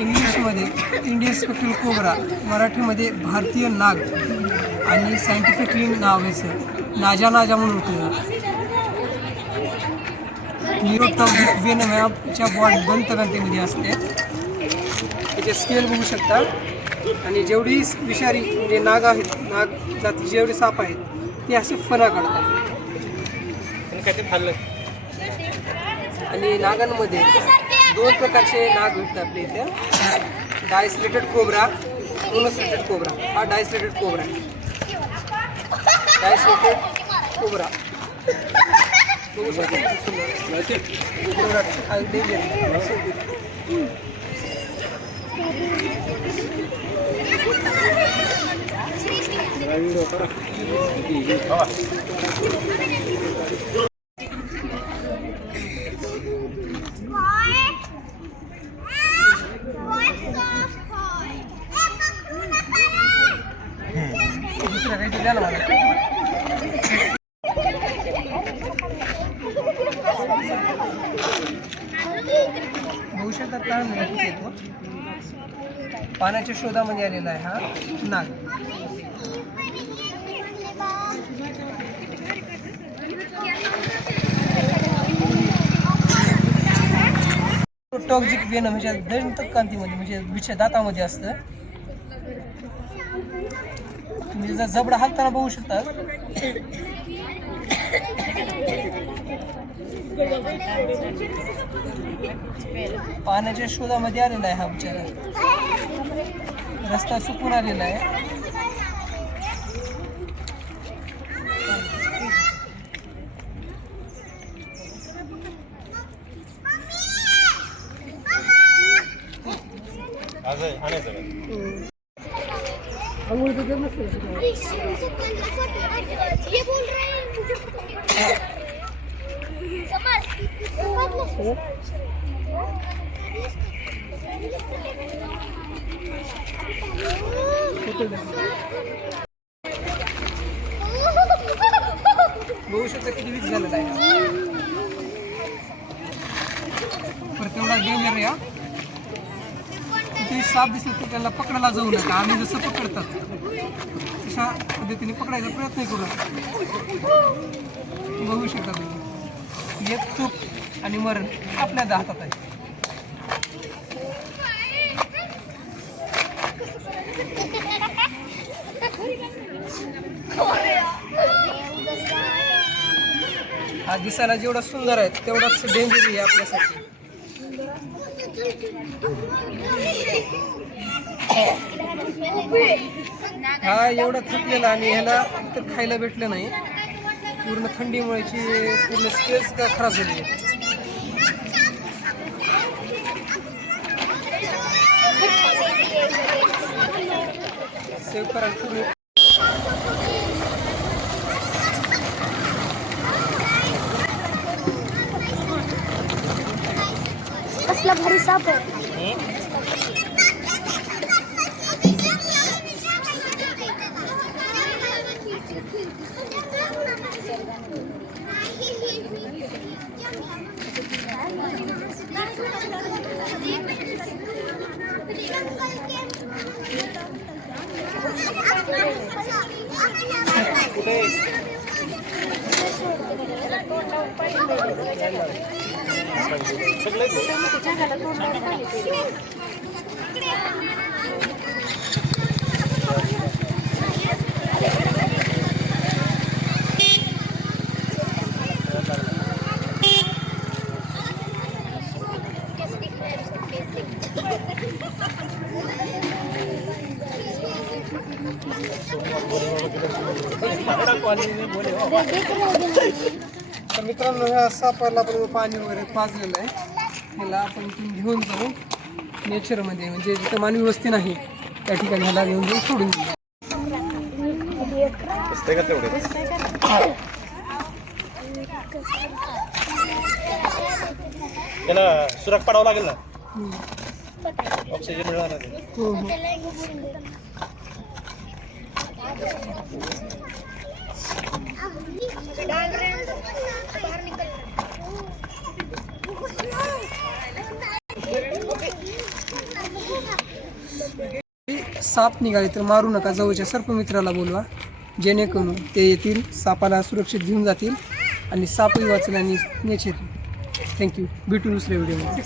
इंग्लिशमध्ये Indian spectral cobra, मराठीमध्ये भारतीय नाग आणि सायंटिफिकली नाव आहे सर नाजा म्हणून होतं. न्यूरोटॉक्सिक वेनमच्या दंतग्रंथीमध्ये असते. त्याचे स्केल बघू शकता. आणि जेवढी विषारी म्हणजे नाग आहेत, नाग जाती जेवढे साप आहेत ते असे फणा काढतात. आणि नागांमध्ये दोन प्रकारचे नाग भेटतात आपल्या इथे. डायस्लेटेड कोब्रा, मोनोस्लेटेड कोब्रा. हा डायस्लेटेड कोब्रा आहे. डायस्लेटेड कोब्रा बघू शकता. डेंजर दुसऱ्या काही द्यायला मला. बघू शकता तळ येतो. पाण्याच्या शोधामध्ये आलेला आहे हा नाग. टॉक्सिक वेनम म्हणजे दंतकांतीमध्ये म्हणजे दातामध्ये असतं. तुम्ही जर जबडा हालताना बघू शकता. पाण्याच्या शोधामध्ये आलेला आहे हा बिचारा. रस्ता चुकून आलेला आहे. बघू शकता किती वीज झालेला आहे. पर तेवढा डेंजर आहे. किती साप दिसले तर त्याला पकडायला जाऊ नका. आम्ही जसं पकडतात तशा पद्धतीने पकडायचा प्रयत्न करू. बघू शकता तुम्ही. एक चूक आणि मरण आपल्या हातात आहे. हा दिसायला जेवढा सुंदर आहे तेवढाच डेंजर आहे आपल्यासाठी. हा एवढा थकलेला आणि ह्याला तर खायला भेटलं नाही. पूर्ण थंडीमुळे पूर्ण स्केल्स का खराब झाली आहे. सेव्ह करायला पूर्ण कसला भारी साप आहे. तर मित्रांनो, ह्या सापाला आपण पाणी वगैरे पाजलेलं आहे. ह्याला आपण इथून घेऊन जाऊ नेचरमध्ये, म्हणजे जिथं मानवी वस्ती नाही त्या ठिकाणी ह्याला घेऊन जाऊन सोडून देऊ. त्याला सुराख पाडावं लागेल ना, ऑक्सिजन मिळणार नाही. हो हो. साप निघाले तर मारू नका, जवळच्या सर्पमित्राला बोलवा, जेणेकरून ते येतील, सापाला सुरक्षित घेऊन जातील आणि सापही वाचेल आणि नेचर. थँक्यू. भेटू दुसऱ्या व्हिडिओमध्ये.